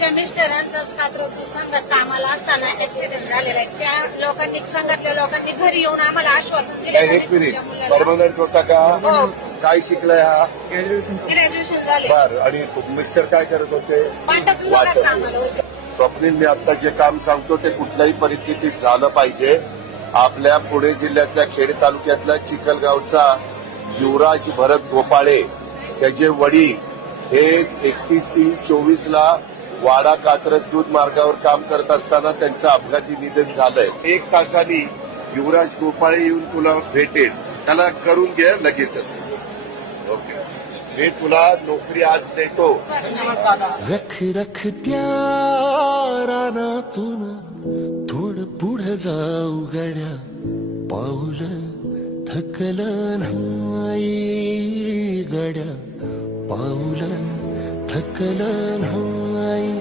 माझ्या मिस्टरांचाच कात्र संघात कामाला असताना ऍक्सिडेंट झालेला आहे. त्या लोकांनी संघातल्या लोकांनी घरी येऊन आम्हाला आश्वासन दिले. एक मिनिट, परमनंट होता का? हो. काय शिकलाय हा? ग्रॅज्युएशन झाले. बर. आणि मिस्टर काय करत होते? वाटप विभागात कामाला होते. स्वप्नील, मी आता जे काम सांगतो ते कुठल्याही परिस्थितीत झालं पाहिजे. आपल्या पुणे जिल्ह्यातल्या खेड तालुक्यातल्या चिखलगावचा युवराज भरत गोपाळे, त्याचे वडील हे 31/3/24 ला वाडा कात्रज दूध मार्गावर काम करत असताना त्यांचं अपघाती निधन झालंय. 1 तासांनी युवराज गोपाळे येऊन तुला भेटेल. त्याला करून घे लगेचच. ओके, मी तुला नोकरी आज देतो. रख रख त्या रानातून थोडं पुढं जाऊ गड्या, पाऊल थकलं नाही गड्या, पाऊल थकलं नाही.